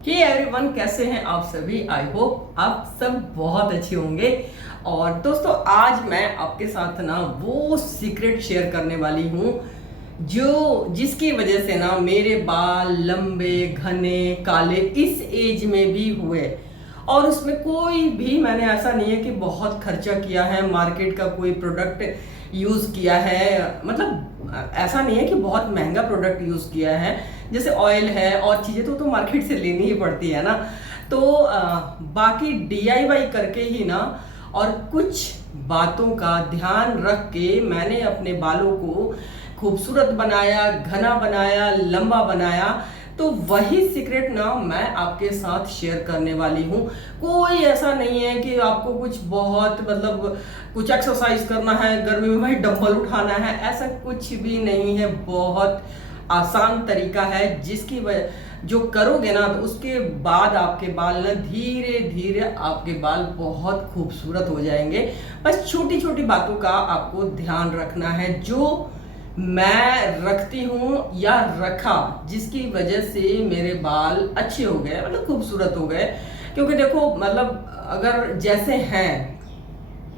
Hey everyone, कैसे हैं आप सभी। आई होप आप सब बहुत अच्छे होंगे। और दोस्तों, आज मैं आपके साथ ना वो सीक्रेट शेयर करने वाली हूँ जो जिसकी वजह से ना मेरे बाल लंबे घने काले इस एज में भी हुए। और उसमें कोई भी मैंने ऐसा नहीं है कि बहुत खर्चा किया है, मार्केट का कोई प्रोडक्ट यूज़ किया है। मतलब ऐसा नहीं है कि बहुत महंगा प्रोडक्ट यूज़ किया है, जैसे ऑयल है और चीज़ें तो मार्केट से लेनी ही पड़ती है ना। तो बाकी डीआईवाई करके ही ना, और कुछ बातों का ध्यान रख के मैंने अपने बालों को खूबसूरत बनाया, घना बनाया, लंबा बनाया। तो वही सीक्रेट ना मैं आपके साथ शेयर करने वाली हूँ। कोई ऐसा नहीं है कि आपको कुछ बहुत मतलब कुछ एक्सरसाइज करना है, गर्मी में भाई डंबल उठाना है, ऐसा कुछ भी नहीं है। बहुत आसान तरीका है जिसकी वजह जो करोगे ना तो उसके बाद आपके बाल ना धीरे धीरे आपके बाल बहुत खूबसूरत हो जाएंगे। बस छोटी छोटी बातों का आपको ध्यान रखना है जो मैं रखती हूँ या रखा, जिसकी वजह से मेरे बाल अच्छे हो गए, मतलब खूबसूरत हो गए। क्योंकि देखो, मतलब अगर जैसे हैं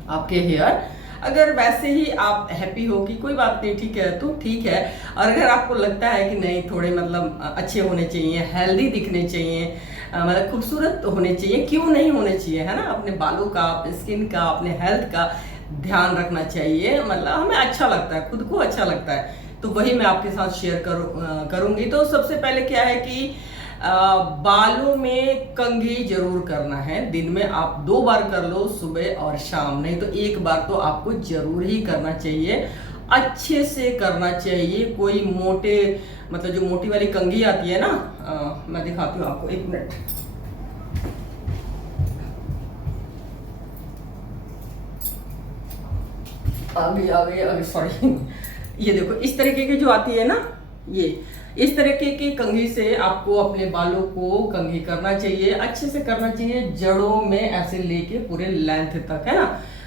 आपके हेयर, अगर वैसे ही आप हैप्पी हो कि कोई बात नहीं, ठीक है तो ठीक है। और अगर आपको लगता है कि नहीं, थोड़े मतलब अच्छे होने चाहिए, हेल्दी दिखने चाहिए, मतलब खूबसूरत होने चाहिए, क्यों नहीं होने चाहिए, है ना। अपने बालों का, अपने स्किन का, अपने हेल्थ का ध्यान रखना चाहिए। मतलब हमें अच्छा लगता है, खुद को अच्छा लगता है, तो वही मैं आपके साथ शेयर करूंगी। तो सबसे पहले क्या है कि बालों में कंघी जरूर करना है। दिन में आप 2 बार कर लो, सुबह और शाम, नहीं तो एक बार तो आपको जरूर ही करना चाहिए। अच्छे से करना चाहिए। कोई मोटे मतलब जो मोटी वाली कंघी आती है ना, मैं दिखाती हूँ आपको, 1 मिनट। आ गई सॉरी। ये देखो, इस तरीके की जो आती है ना, ये इस तरीके की कंघी से आपको अपने बालों को कंघी करना चाहिए। अच्छे से करना चाहिए, जड़ों में ऐसे लेके पूरे लेंथ तक, है ना।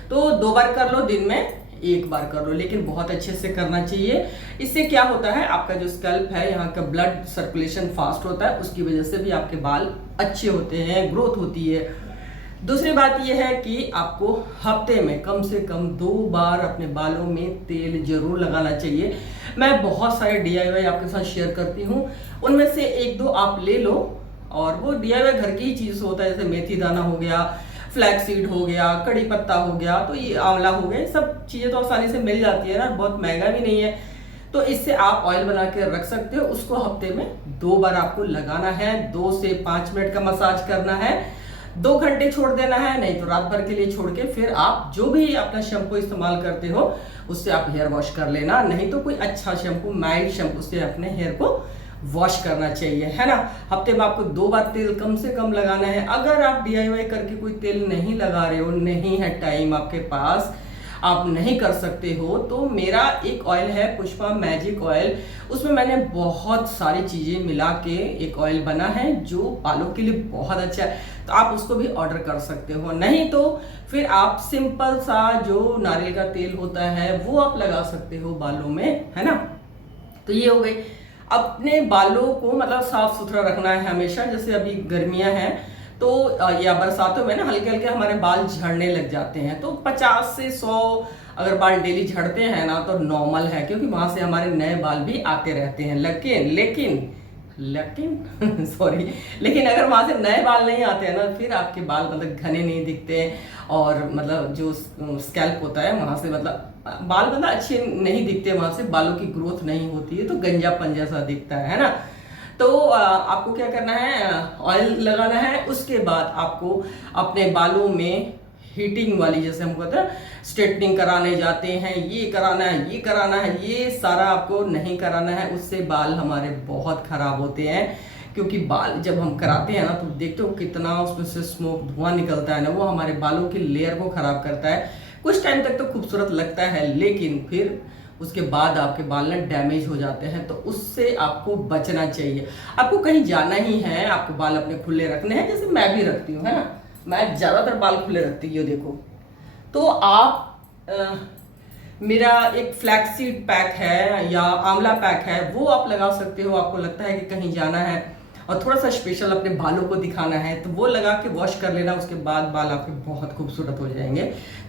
तो 2 बार कर लो, दिन में 1 बार कर लो, लेकिन बहुत अच्छे से करना चाहिए। इससे क्या होता है, आपका जो स्कैल्प है, यहाँ का ब्लड सर्कुलेशन फास्ट होता है, उसकी वजह से भी आपके बाल अच्छे होते हैं, ग्रोथ होती है। दूसरी बात यह है कि आपको हफ्ते में कम से कम 2 बार अपने बालों में तेल जरूर लगाना चाहिए। मैं बहुत सारे डीआईवाई आपके साथ शेयर करती हूँ, उनमें से 1-2 आप ले लो। और वो डीआईवाई घर की ही चीज होता है, जैसे मेथी दाना हो गया, फ्लैक्स सीड हो गया, कड़ी पत्ता हो गया, तो ये आंवला हो गया, सब चीजें तो आसानी से मिल जाती है ना, बहुत महंगा भी नहीं है। तो इससे आप ऑयल बना के रख सकते हो। उसको हफ्ते में 2 बार आपको लगाना है। 2 से 5 मिनट का मसाज करना है, 2 घंटे छोड़ देना है, नहीं तो रात भर के लिए छोड़ के फिर आप जो भी अपना शैम्पू इस्तेमाल करते हो उससे आप हेयर वॉश कर लेना। नहीं तो कोई अच्छा शैम्पू, माइल्ड शैम्पू से अपने हेयर को वॉश करना चाहिए, है ना। हफ्ते में आपको 2 बार तेल कम से कम लगाना है। अगर आप डीआईवाई करके कोई तेल नहीं लगा रहे हो, नहीं है टाइम आपके पास, आप नहीं कर सकते हो, तो मेरा एक ऑयल है पुष्पा मैजिक ऑयल। उसमें मैंने बहुत सारी चीजें मिला के एक ऑयल बना है जो बालों के लिए बहुत अच्छा है। तो आप उसको भी ऑर्डर कर सकते हो, नहीं तो फिर आप सिंपल सा जो नारियल का तेल होता है वो आप लगा सकते हो बालों में, है ना। तो ये हो गई। अपने बालों को मतलब साफ सुथरा रखना है हमेशा। जैसे अभी गर्मियां हैं तो या बरसातों में ना हल्के हल्के हमारे बाल झड़ने लग जाते हैं। तो 50 से 100 अगर बाल डेली झड़ते हैं ना तो नॉर्मल है, क्योंकि वहां से हमारे नए बाल भी आते रहते हैं। लेकिन लेकिन लेकिन सॉरी, लेकिन अगर वहां से नए बाल नहीं आते हैं ना, फिर आपके बाल मतलब घने नहीं दिखते, और मतलब जो स्कैल्प होता है वहां से मतलब बाल मतलब अच्छे नहीं दिखते, वहां से बालों की ग्रोथ नहीं होती है, तो गंजापन जैसा दिखता है ना। तो आपको क्या करना है, ऑयल लगाना है। उसके बाद आपको अपने बालों में हीटिंग वाली, जैसे हम कहते हैं स्ट्रेटनिंग कराने जाते हैं, ये कराना है, ये कराना है, ये सारा आपको नहीं कराना है। उससे बाल हमारे बहुत खराब होते हैं। क्योंकि बाल जब हम कराते हैं ना तो देखते हो कितना उसमें से स्मोक, धुआं निकलता है ना, वो हमारे बालों की लेयर को खराब करता है। कुछ टाइम तक तो खूबसूरत लगता है, लेकिन फिर उसके बाद आपके बाल ना डैमेज हो जाते हैं। तो उससे आपको बचना चाहिए। आपको कहीं जाना ही है, आपको बाल अपने खुले रखने हैं, जैसे मैं भी रखती हूँ, है ना। मैं ज्यादातर बाल खुले रखती हूँ, देखो। तो आप मेरा एक फ्लैक्सीड पैक है या आंवला पैक है, वो आप लगा सकते हो। आपको लगता है कि कहीं जाना है, और थोड़ा सा स्पेशल अपने बालों को दिखाना है तो वो लगा के वॉश कर लेना, उसके बाद बाल आपके बहुत खूबसूरत हो जाएंगे।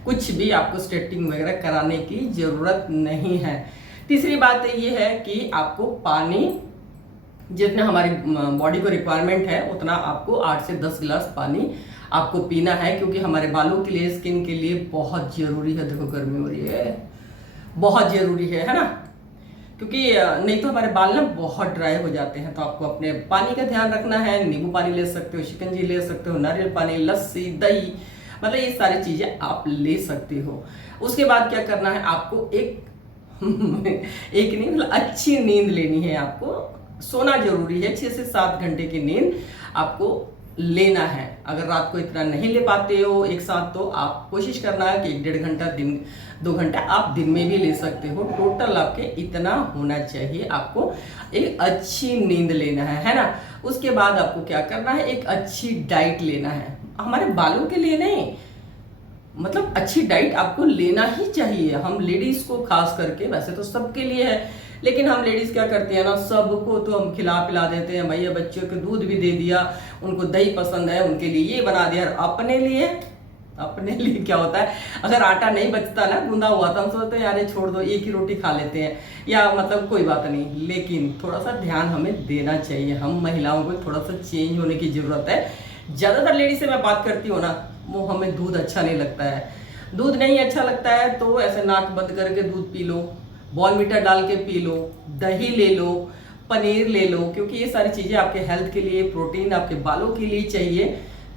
कुछ भी आपको स्ट्रेटनिंग वगैरह कराने की ज़रूरत नहीं है। तीसरी बात ये है कि आपको पानी जितना हमारी बॉडी को रिक्वायरमेंट है उतना आपको 8 से 10 गिलास पानी आपको पीना है, क्योंकि हमारे बालों के लिए, स्किन के लिए बहुत ज़रूरी है। देखो गर्मी हो रही है, बहुत ज़रूरी है ना, क्योंकि नहीं तो हमारे बाल ना बहुत ड्राई हो जाते हैं। तो आपको अपने पानी का ध्यान रखना है। नींबू पानी ले सकते हो, शिकंजी ले सकते हो, नारियल पानी, लस्सी, दही, मतलब ये सारी चीज़ें आप ले सकते हो। उसके बाद क्या करना है आपको, एक नहीं मतलब अच्छी नींद लेनी है। आपको सोना जरूरी है, 6 से 7 घंटे की नींद आपको लेना है। अगर रात को इतना नहीं ले पाते हो एक साथ, तो आप कोशिश करना है कि 1-1.5 घंटा, दिन 2 घंटा आप दिन में भी ले सकते हो। टोटल आपके इतना होना चाहिए, आपको एक अच्छी नींद लेना है ना। उसके बाद आपको क्या करना है, एक अच्छी डाइट लेना है। हमारे बालों के लिए नहीं, मतलब अच्छी डाइट आपको लेना ही चाहिए। हम लेडीज को खास करके, वैसे तो सबके लिए है, लेकिन हम लेडीज क्या करते हैं ना, सबको तो हम खिला पिला देते हैं। भैया बच्चों को दूध भी दे दिया, उनको दही पसंद है, उनके लिए ये बना दिया। अपने लिए क्या होता है, अगर आटा नहीं बचता ना, गूंदा हुआ, तो हम सोचते हैं यार छोड़ दो, एक ही रोटी खा लेते हैं, या मतलब कोई बात नहीं। लेकिन थोड़ा सा ध्यान हमें देना चाहिए। हम महिलाओं को थोड़ा सा चेंज होने की जरूरत है। ज़्यादातर लेडीज से मैं बात करती हूँ ना, वो हमें दूध अच्छा नहीं लगता है। दूध नहीं अच्छा लगता है तो ऐसे नाक बंद करके दूध पी लो, बॉर्नवीटा डाल के पी लो, दही ले लो, पनीर ले लो, क्योंकि ये सारी चीज़ें आपके हेल्थ के लिए, प्रोटीन आपके बालों के लिए चाहिए।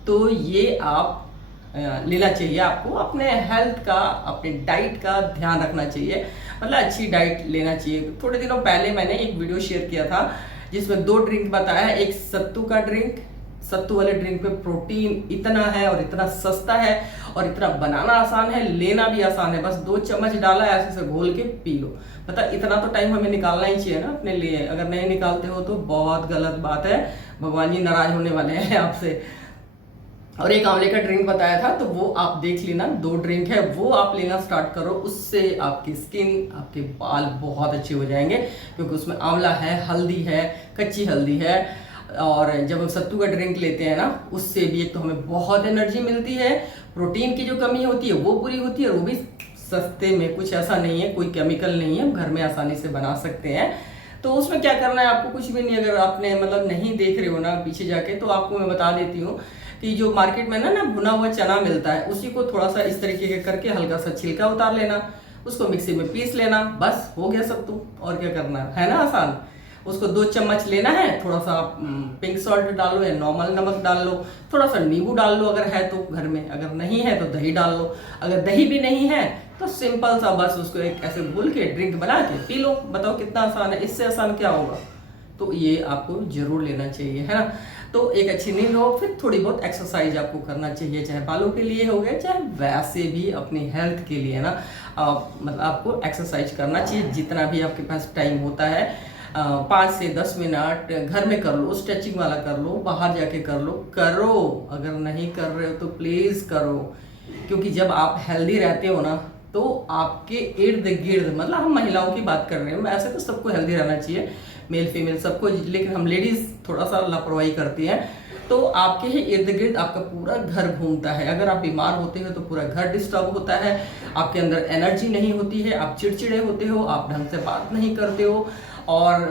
तो ये आप लेना चाहिए। आपको अपने हेल्थ का, अपने डाइट का ध्यान रखना चाहिए, मतलब अच्छी डाइट लेना चाहिए। थोड़े दिनों पहले मैंने एक वीडियो शेयर किया था जिसमें 2 ड्रिंक बताया है। एक सत्तू का ड्रिंक, सत्तू वाले ड्रिंक पे प्रोटीन इतना है और इतना सस्ता है और इतना बनाना आसान है, लेना भी आसान है। बस 2 चम्मच डाला है, ऐसे से घोल के पी लो। मतलब इतना तो टाइम हमें निकालना ही चाहिए ना अपने लिए। अगर नहीं निकालते हो तो बहुत गलत बात है, भगवान जी नाराज होने वाले हैं आपसे। और एक आंवले का ड्रिंक बताया था, तो वो आप देख लेना। 2 ड्रिंक है, वो आप लेना स्टार्ट करो। उससे आपकी स्किन, आपके बाल बहुत अच्छे हो जाएंगे, क्योंकि उसमें आंवला है, हल्दी है, कच्ची हल्दी है। और जब हम सत्तू का ड्रिंक लेते हैं ना, उससे भी एक तो हमें बहुत एनर्जी मिलती है, प्रोटीन की जो कमी होती है वो पूरी होती है, और वो भी सस्ते में। कुछ ऐसा नहीं है, कोई केमिकल नहीं है, घर में आसानी से बना सकते हैं। तो उसमें क्या करना है आपको, कुछ भी नहीं। अगर आपने मतलब नहीं देख रहे हो ना पीछे जाके, तो आपको मैं बता देती हूँ कि जो मार्केट में ना भुना हुआ चना मिलता है, उसी को थोड़ा सा इस तरीके के करके हल्का सा छिलका उतार लेना, उसको मिक्सी में पीस लेना, बस हो गया सत्तू। और क्या करना है ना, आसान। उसको 2 चम्मच लेना है, थोड़ा सा पिंक सॉल्ट डालो या नॉर्मल नमक डाल लो, थोड़ा सा नींबू डाल लो अगर है तो घर में, अगर नहीं है तो दही डाल लो। अगर दही भी नहीं है तो सिंपल सा बस उसको एक ऐसे घोल के ड्रिंक बना के पी लो। बताओ कितना आसान है, इससे आसान क्या होगा। तो ये आपको जरूर लेना चाहिए, है ना। तो एक अच्छी नींद हो, फिर थोड़ी बहुत एक्सरसाइज आपको करना चाहिए, चाहे बालों के लिए हो गया, चाहे वैसे भी अपनी हेल्थ के लिए ना। मतलब आपको एक्सरसाइज करना चाहिए जितना भी आपके पास टाइम होता है। 5 से 10 मिनट घर में कर लो, स्ट्रेचिंग वाला कर लो, बाहर जाके कर लो, करो। अगर नहीं कर रहे हो तो प्लीज़ करो, क्योंकि जब आप हेल्दी रहते हो ना, तो आपके इर्द गिर्द, मतलब हम महिलाओं की बात कर रहे हैं, ऐसे तो सबको हेल्दी रहना चाहिए, मेल फीमेल सबको, लेकिन हम लेडीज़ थोड़ा सा लापरवाही करती हैं। तो आपके ही इर्द गिर्द आपका पूरा घर घूमता है। अगर आप बीमार होते हो तो पूरा घर डिस्टर्ब होता है, आपके अंदर एनर्जी नहीं होती है, आप चिड़चिड़े होते हो, आप ढंग से बात नहीं करते हो, और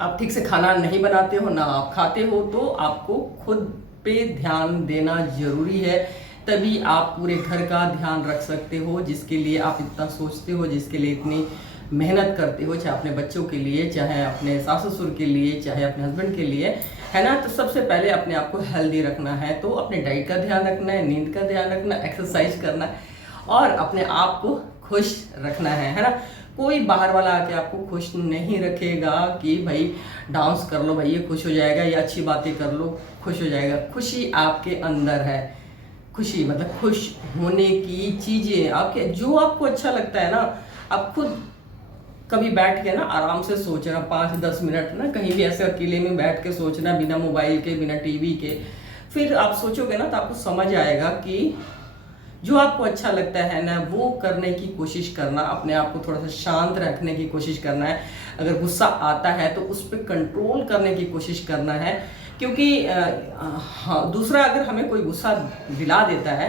आप ठीक से खाना नहीं बनाते हो, ना आप खाते हो। तो आपको खुद पे ध्यान देना जरूरी है, तभी आप पूरे घर का ध्यान रख सकते हो, जिसके लिए आप इतना सोचते हो, जिसके लिए इतनी मेहनत करते हो, चाहे अपने बच्चों के लिए, चाहे अपने सास ससुर के लिए, चाहे अपने हस्बैंड के लिए, है ना। तो सबसे पहले अपने आप को हेल्दी रखना है, तो अपने डाइट का ध्यान रखना है, नींद का ध्यान रखना है, एक्सरसाइज करना है, और अपने आप को खुश रखना है ना। कोई बाहर वाला आके आपको खुश नहीं रखेगा कि भाई डांस कर लो, भाई ये खुश हो जाएगा, या अच्छी बातें कर लो खुश हो जाएगा। खुशी आपके अंदर है। खुशी मतलब खुश होने की चीज़ें आपके, जो आपको अच्छा लगता है ना, आप खुद कभी बैठ के ना आराम से सोचना, 5-10 मिनट ना, कहीं भी ऐसे अकेले में बैठ के सोचना, बिना मोबाइल के, बिना टीवी के। फिर आप सोचोगे ना तो आपको समझ आएगा कि जो आपको अच्छा लगता है ना वो करने की कोशिश करना, अपने आप को थोड़ा सा शांत रखने की कोशिश करना है। अगर गुस्सा आता है तो उस पर कंट्रोल करने की कोशिश करना है, क्योंकि हाँ, दूसरा अगर हमें कोई गुस्सा दिला देता है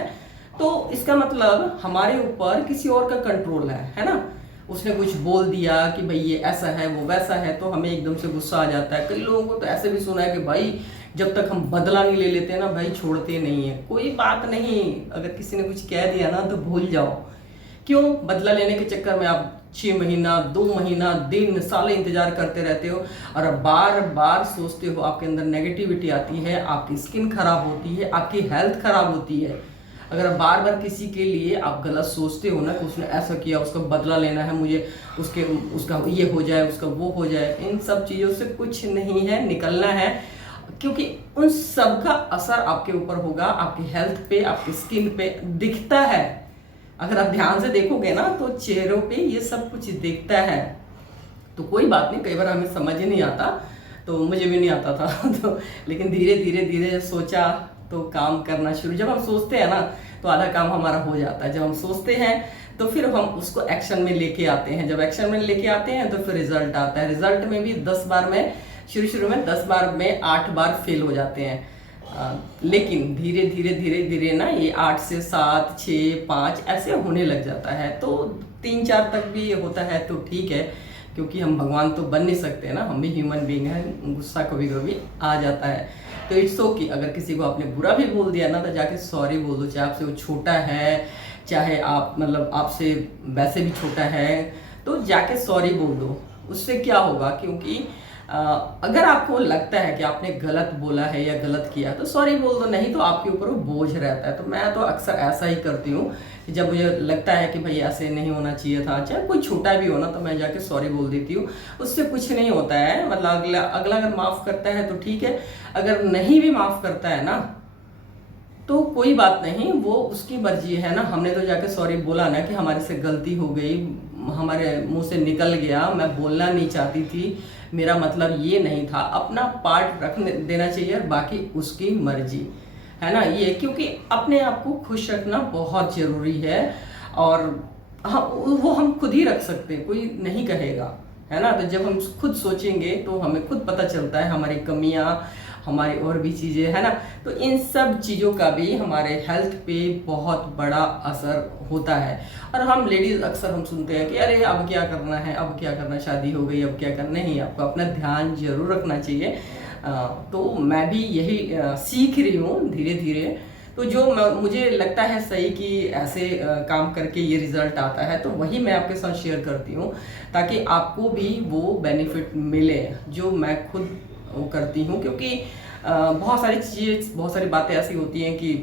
तो इसका मतलब हमारे ऊपर किसी और का कंट्रोल है ना। उसने कुछ बोल दिया कि भाई ये ऐसा है वो वैसा है, तो हमें एकदम से गुस्सा आ जाता है। कई लोगों को तो ऐसे भी सुना है कि भाई जब तक हम बदला नहीं ले लेते ना भाई छोड़ते नहीं है। कोई बात नहीं, अगर किसी ने कुछ कह दिया ना तो भूल जाओ। क्यों बदला लेने के चक्कर में आप 6 महीना 2 महीना दिन साल इंतजार करते रहते हो और बार बार सोचते हो, आपके अंदर नेगेटिविटी आती है, आपकी स्किन खराब होती है, आपकी हेल्थ खराब होती है। अगर आप बार बार किसी के लिए आप गलत सोचते हो ना कि उसने ऐसा किया, उसका बदला लेना है मुझे, उसका ये हो जाए, उसका वो हो जाए, इन सब चीज़ों से कुछ नहीं है, निकलना है। क्योंकि उन सब का असर आपके ऊपर होगा, आपकी हेल्थ पे, आपकी स्किन पे दिखता है। अगर आप ध्यान से देखोगे ना तो चेहरों पे ये सब कुछ दिखता है। तो कोई बात नहीं, कई बार हमें समझ ही नहीं आता, तो मुझे भी नहीं आता था तो लेकिन धीरे धीरे धीरे सोचा तो काम करना शुरू। जब हम सोचते हैं ना तो आधा काम हमारा हो जाता है। जब हम सोचते हैं तो फिर हम उसको एक्शन में लेके आते हैं। जब एक्शन में लेके आते हैं तो फिर रिजल्ट आता है। रिजल्ट में भी 10 बार में शुरू में 10 बार में 8 बार फेल हो जाते हैं, लेकिन धीरे धीरे धीरे धीरे ना ये 8 से 7 6 5 ऐसे होने लग जाता है। तो 3-4 तक भी होता है तो ठीक है, क्योंकि हम भगवान तो बन नहीं सकते ना, हम भी ह्यूमन बीइंग हैं, गुस्सा कभी कभी आ जाता है। तो इट्स ओके, अगर किसी को आपने बुरा भी बोल दिया ना तो जाके सॉरी बोल दो। चाहे आपसे वो छोटा है, चाहे आप मतलब आपसे वैसे भी छोटा है, तो जाके सॉरी बोल दो। उससे क्या होगा, क्योंकि अगर आपको लगता है कि आपने गलत बोला है या गलत किया तो सॉरी बोल दो, नहीं तो आपके ऊपर वो बोझ रहता है। तो मैं तो अक्सर ऐसा ही करती हूँ कि जब मुझे लगता है कि भाई ऐसे नहीं होना चाहिए था, चाहे कोई छोटा भी हो ना, तो मैं जाके सॉरी बोल देती हूँ। उससे कुछ नहीं होता है, मतलब अगला अगर माफ़ करता है तो ठीक है, अगर नहीं भी माफ़ करता है ना तो कोई बात नहीं, वो उसकी मर्जी है ना। हमने तो जाके सॉरी बोला ना कि हमारे से गलती हो गई, हमारे मुंह से निकल गया, मैं बोलना नहीं चाहती थी, मेरा मतलब ये नहीं था। अपना पार्ट रखने देना चाहिए और बाकी उसकी मर्जी है ना ये, क्योंकि अपने आप को खुश रखना बहुत ज़रूरी है। और वो हम खुद ही रख सकते हैं, कोई नहीं कहेगा, है ना। तो जब हम खुद सोचेंगे तो हमें खुद पता चलता है हमारी कमियां, हमारी और भी चीज़ें, है ना। तो इन सब चीज़ों का भी हमारे हेल्थ पे बहुत बड़ा असर होता है। और हम लेडीज़ अक्सर हम सुनते हैं कि अरे अब क्या करना है, अब क्या करना, शादी हो गई अब क्या करना। नहीं, आपको अपना ध्यान जरूर रखना चाहिए। तो मैं भी यही सीख रही हूँ धीरे धीरे। तो जो मुझे लगता है सही कि ऐसे काम करके ये रिजल्ट आता है, तो वही मैं आपके साथ शेयर करती हूँ, ताकि आपको भी वो बेनिफिट मिले जो मैं खुद वो करती हूँ। क्योंकि बहुत सारी चीज़ें, बहुत सारी बातें ऐसी होती हैं कि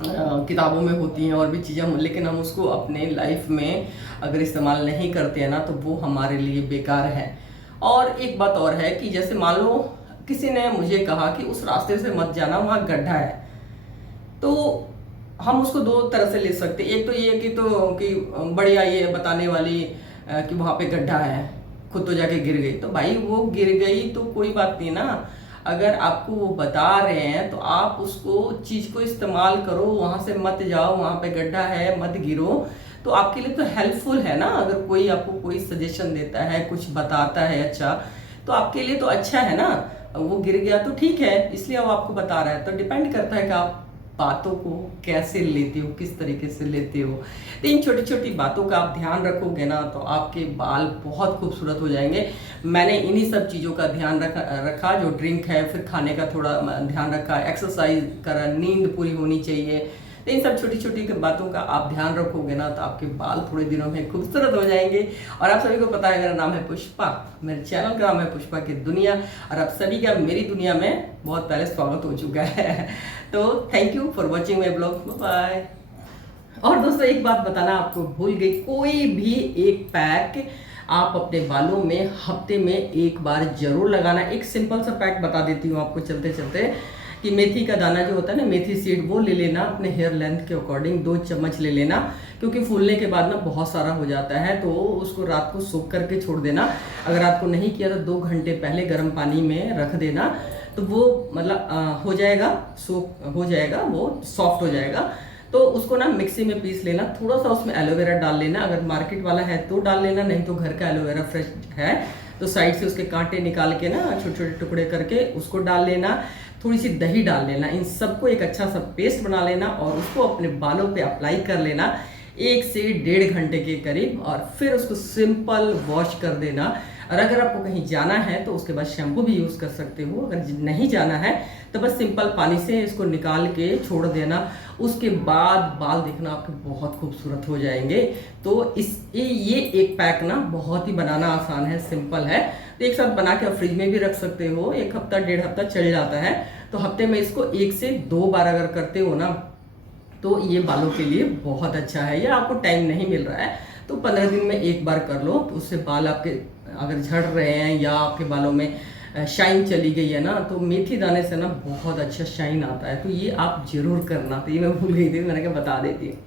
किताबों में होती हैं और भी चीज़ें, लेकिन हम उसको अपने लाइफ में अगर इस्तेमाल नहीं करते हैं ना तो वो हमारे लिए बेकार है। और एक बात और है कि जैसे मान लो किसी ने मुझे कहा कि उस रास्ते से मत जाना, वहाँ गड्ढा है, तो हम उसको 2 तरह से ले सकते। एक तो ये कि बढ़िया ये बताने वाली कि वहाँ पे गड्ढा है, खुद तो जाके गिर गई, तो भाई वो गिर गई तो कोई बात नहीं ना। अगर आपको वो बता रहे हैं तो आप उसको चीज़ को इस्तेमाल करो, वहाँ से मत जाओ, वहाँ पे गड्ढा है मत गिरो, तो आपके लिए तो हेल्पफुल है ना। अगर कोई आपको कोई सजेशन देता है, कुछ बताता है अच्छा, तो आपके लिए तो अच्छा है ना। वो गिर गया तो ठीक है, इसलिए वो आपको बता रहा है। तो डिपेंड करता है कि आप बातों को कैसे लेते हो, किस तरीके से लेते हो। तो इन छोटी छोटी बातों का आप ध्यान रखोगे ना तो आपके बाल बहुत खूबसूरत हो जाएंगे। मैंने इन्हीं सब चीज़ों का ध्यान रखा, जो ड्रिंक है, फिर खाने का थोड़ा ध्यान रखा, एक्सरसाइज करा, नींद पूरी होनी चाहिए। तो इन सब छोटी छोटी बातों का आप ध्यान रखोगे ना तो आपके बाल थोड़े दिनों में खूबसूरत हो जाएंगे। और आप सभी को पता है मेरा नाम है पुष्पा, मेरे चैनल का नाम है पुष्पा की दुनिया, और आप सभी का मेरी दुनिया में बहुत पहले स्वागत हो चुका है। तो thank you for watching my blog, bye. और दोस्तों एक बात बताना आपको भूल गई, कोई भी एक पैक आप अपने बालों में हफ्ते में एक बार जरूर लगाना। एक सिंपल सा पैक बता देती हूँ आपको चलते चलते, कि मेथी का दाना जो होता है ना, मेथी सीड, वो ले लेना अपने हेयर लेंथ के अकॉर्डिंग, 2 चम्मच ले लेना, क्योंकि फूलने के बाद ना बहुत सारा हो जाता है। तो उसको रात को सोख करके छोड़ देना। अगर रात को नहीं किया तो 2 घंटे पहले गर्म पानी में रख देना, तो वो मतलब हो जाएगा, सोख हो जाएगा, वो सॉफ्ट हो जाएगा। तो उसको ना मिक्सी में पीस लेना, थोड़ा सा उसमें एलोवेरा डाल लेना, अगर मार्केट वाला है तो डाल लेना, नहीं तो घर का एलोवेरा फ्रेश है तो साइड से उसके कांटे निकाल के ना छोटे छोटे टुकड़े करके उसको डाल लेना, थोड़ी सी दही डाल लेना, इन सबको एक अच्छा सा पेस्ट बना लेना और उसको अपने बालों पे अप्लाई कर लेना 1 से 1.5 घंटे के करीब, और फिर उसको सिंपल वॉश कर देना। और अगर आपको कहीं जाना है तो उसके बाद शैम्पू भी यूज़ कर सकते हो, अगर नहीं जाना है तो बस सिंपल पानी से इसको निकाल के छोड़ देना, उसके बाद बाल देखना आपके बहुत खूबसूरत हो जाएंगे। तो ये एक पैक ना बहुत ही बनाना आसान है, सिंपल है, तो एक साथ बना के आप फ्रिज में भी रख सकते हो, 1 हफ्ता 1.5 हफ्ता चल जाता है। तो हफ्ते में इसको 1 से 2 बार अगर करते हो ना तो ये बालों के लिए बहुत अच्छा है। या आपको टाइम नहीं मिल रहा है तो 15 दिन में 1 बार कर लो, तो उससे बाल आपके अगर झड़ रहे हैं या आपके बालों में शाइन चली गई है ना, तो मेथी दाने से ना बहुत अच्छा शाइन आता है। तो ये आप जरूर करना, तो ये मैं भूल गई थी, मैंने कहा बता देती हूँ।